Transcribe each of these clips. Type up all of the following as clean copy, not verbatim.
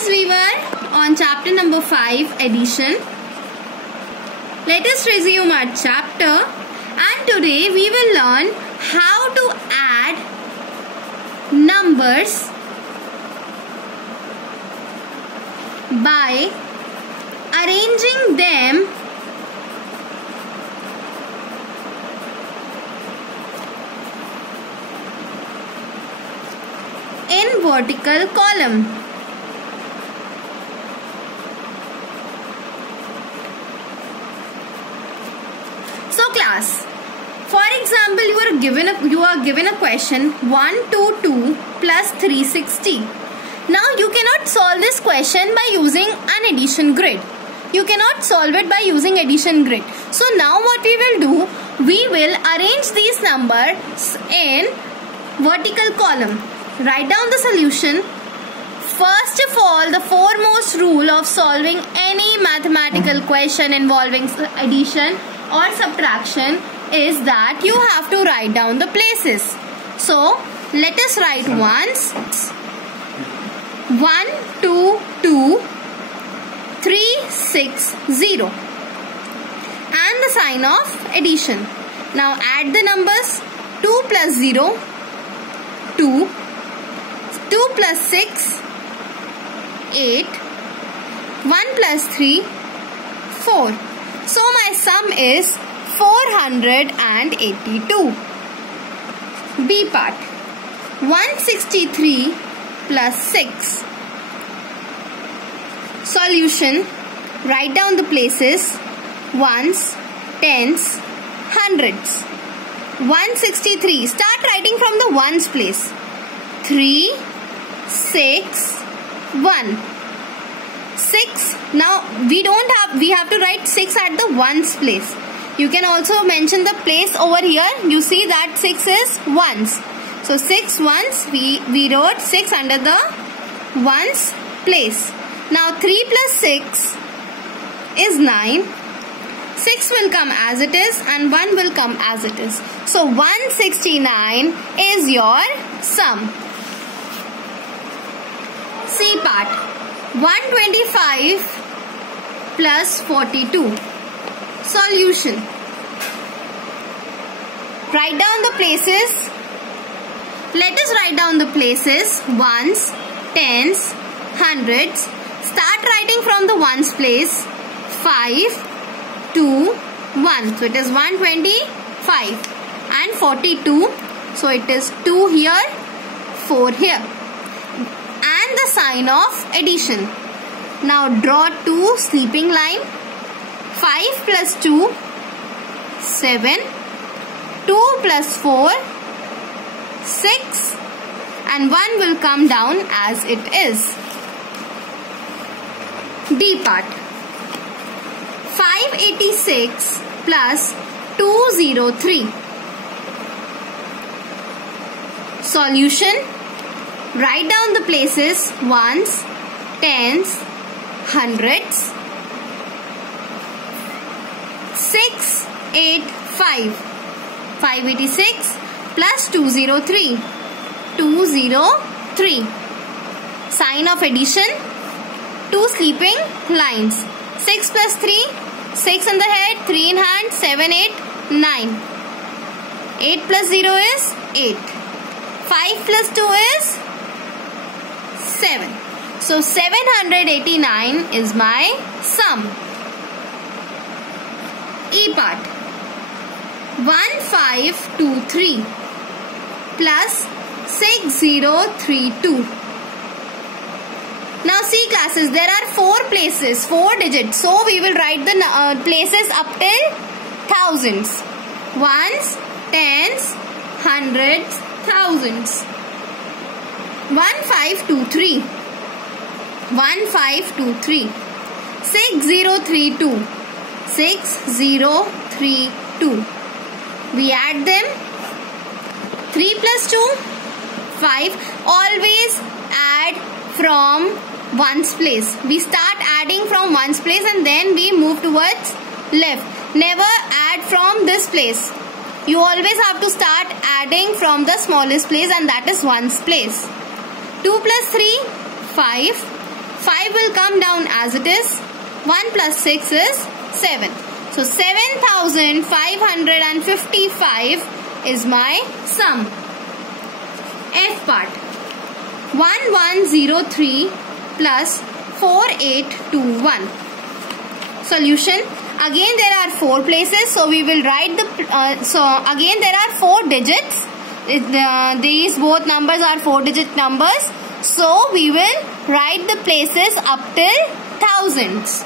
As we were on chapter number 5, addition, let us resume our chapter, and today we will learn how to add numbers by arranging them in vertical column. So class, for example, you are given a question 122 plus 360. Now you cannot solve this question by using an addition grid. You cannot solve it by using addition grid. So now what we will do, we will arrange these numbers in vertical column. Write down the solution. First of all, the foremost rule of solving any mathematical question involving addition or subtraction is that you have to write down the places. So let us write once. 1, 2, 2, 3, 6, 0 and the sign of addition. Now add the numbers. 2 plus 0, 2, 2 plus 6, 8, 1 plus 3, 4. So my sum is 482. B part. 163 plus 6. Solution. Write down the places. Ones, tens, hundreds. 163. Start writing from the ones place. 3, 6, 1. 6. Now we have to write 6 at the ones place. You can also mention the place over here. You see that 6 is ones. So 6 ones, we wrote 6 under the ones place. Now 3 plus 6 is 9. 6 will come as it is and 1 will come as it is. So 169 is your sum. C part. 125 plus 42. Solution. Write down the places. Let us write down the places. Ones, tens, hundreds. Start writing from the ones place. 5, 2, 1. So it is 125 and 42. So it is 2 here, 4 here. And the sign of addition. Now draw 2 sleeping line. 5 plus 2, 7. 2 plus 4, 6. And 1 will come down as it is. D part. 586 plus 203. Solution. Write down the places. Ones, tens, hundreds. 6, 8, 5. 586 plus 203. 203. Sign of addition. 2 sleeping lines. 6 plus 3. 6 in the head, 3 in hand, 7, 8, 9. 8 plus 0 is 8. 5 plus 2 is 7. So 789 is my sum. E part. 1523 plus 6032. Now see classes, there are 4 places, 4 digits. So we will write the places up till thousands. Ones, tens, hundreds, thousands. 1523. 1523. 6032. 6032. We add them. 3 plus 2, 5. Always add from ones place. We start adding from ones place and then we move towards left. Never add from this place. You always have to start adding from the smallest place, and that is ones place. 2 plus 3, 5. 5 will come down as it is. 1 plus 6 is 7. So 7555 is my sum. F part. 1103 plus 4821. Solution. Again there are 4 places, so we will write the again there are 4 digits. These both numbers are 4-digit numbers, so we will write the places up till thousands.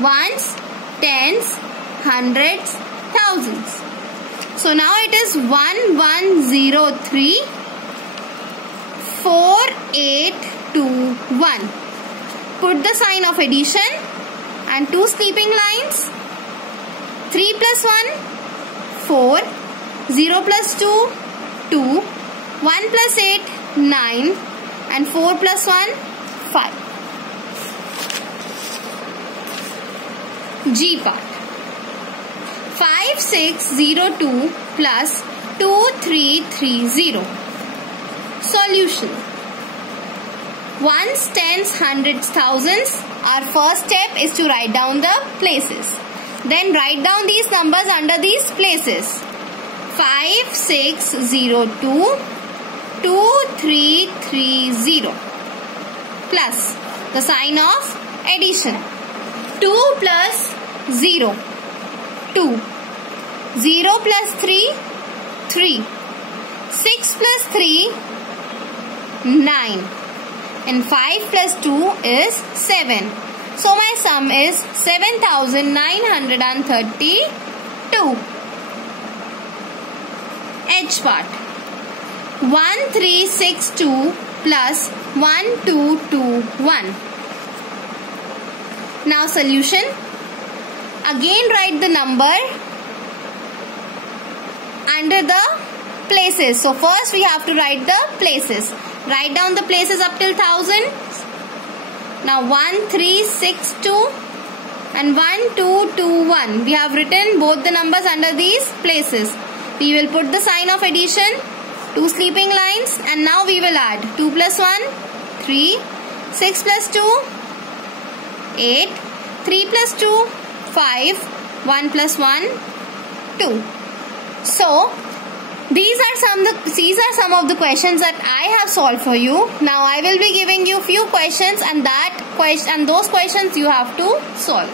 Ones, tens, hundreds, thousands. So now it is 1103 4821. Put the sign of addition and 2 sleeping lines. 3 plus 1, 4. 0 plus 2, 2. 1 plus 8, 9. And 4 plus 1, 5. G part. 5602 plus 2330. Solution. Ones, tens, hundreds, thousands. Our first step is to write down the places. Then write down these numbers under these places. 5602 2330 plus the sign of addition. 2 plus 0, 2. 0 plus 3, 3. 6 plus 3, 9. And 5 plus 2 is 7. So my sum is 7932. H part. 1362 plus 1221. Now solution. Again write the number under the places. So first we have to write the places. Write down the places up till 1000. Now 1362 and 1221. We have written both the numbers under these places. We will put the sign of addition, 2 sleeping lines, and now we will add 2 plus 1, 3, 6 plus 2, 8, 3 plus 2, 5, 1 plus 1, 2. So these are some of the questions that I have solved for you. Now I will be giving you few questions, and those questions you have to solve.